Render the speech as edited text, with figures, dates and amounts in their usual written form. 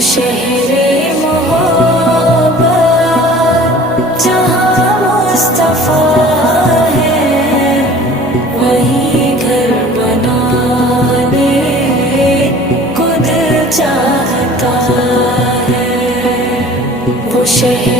शहरे मोहब्बत जहाँ मुस्तफा है, वही घर बनाने को दिल चाहता है। वो शहर